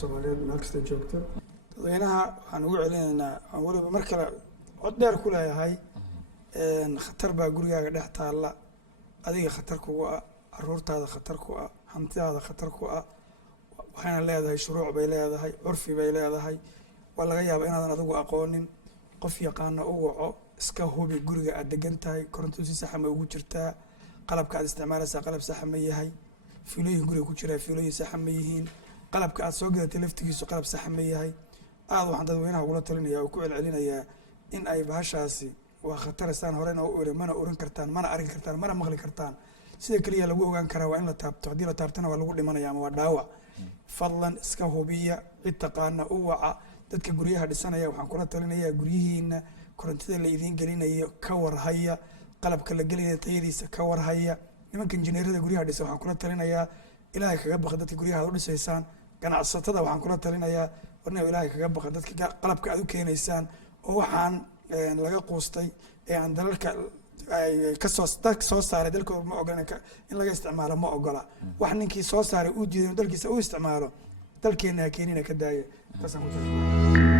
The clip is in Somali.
Soomaaliyeed meel kasta joogto dadweynaha waxaan ugu celinaynaa aan waliba mar kale cod dheer ku leeyahay khatar baa gurigaaga dhex taalla adiga khatar kugu ah caruurtaada khatar ku ah hantidaada khatar ku ah waxayna leedahay shuruuc bay leedahay curfi bay leedahay waa laga yaabaa inaadan adigu aqoonin qof yaqaana u waco iska hubi guriga aad degan tahay koronto si sax ma ugu jirtaa qalabka aad isticmaalaysaa qalab sax ma yahay fiilooyin guriga ku jira fiilooyin sax ma yihiin qalabka aad soo gadatay laftigiisu qalab sax ma yahay aad waxaan dadweynaha ugula talinayaa oo ku celcelinayaa in ay bahashaasi waa khatar istaan horena u iri mana oran kartaan mana arki kartaan mana maqli kartaan sida kaliya lagu ogaan karaa waa in la taabto haddii la taabtana waa lagu dhimanaya ama waa dhaawac fadlan iska hubiya cid taqaana u waca dadka guryaha dhisanaya waxaan kula talinayaa guryihiina korontada la idiin gelinayo ka warhaya qalabka la gelinaya tayadiisa ka warhaya nimanka injineerada guryaha dhisa waxaan kula talinayaa ilaahay kaga baqa dadka guryaha aad u dhisaysaan ganacsatada waxaan kula talinayaa warna ilaahay kaga baqa dadka qalabka aad u keenaysaan oo waxaan laga quustay ee aan dalalka dalka soo saaray dalkooda ma ogola in laga isticmaalo ma ogola wax ninkii soo saaray uu diiday dalkiisa u isticmaalo dalkeena ha keenina ka daaya taasaan ku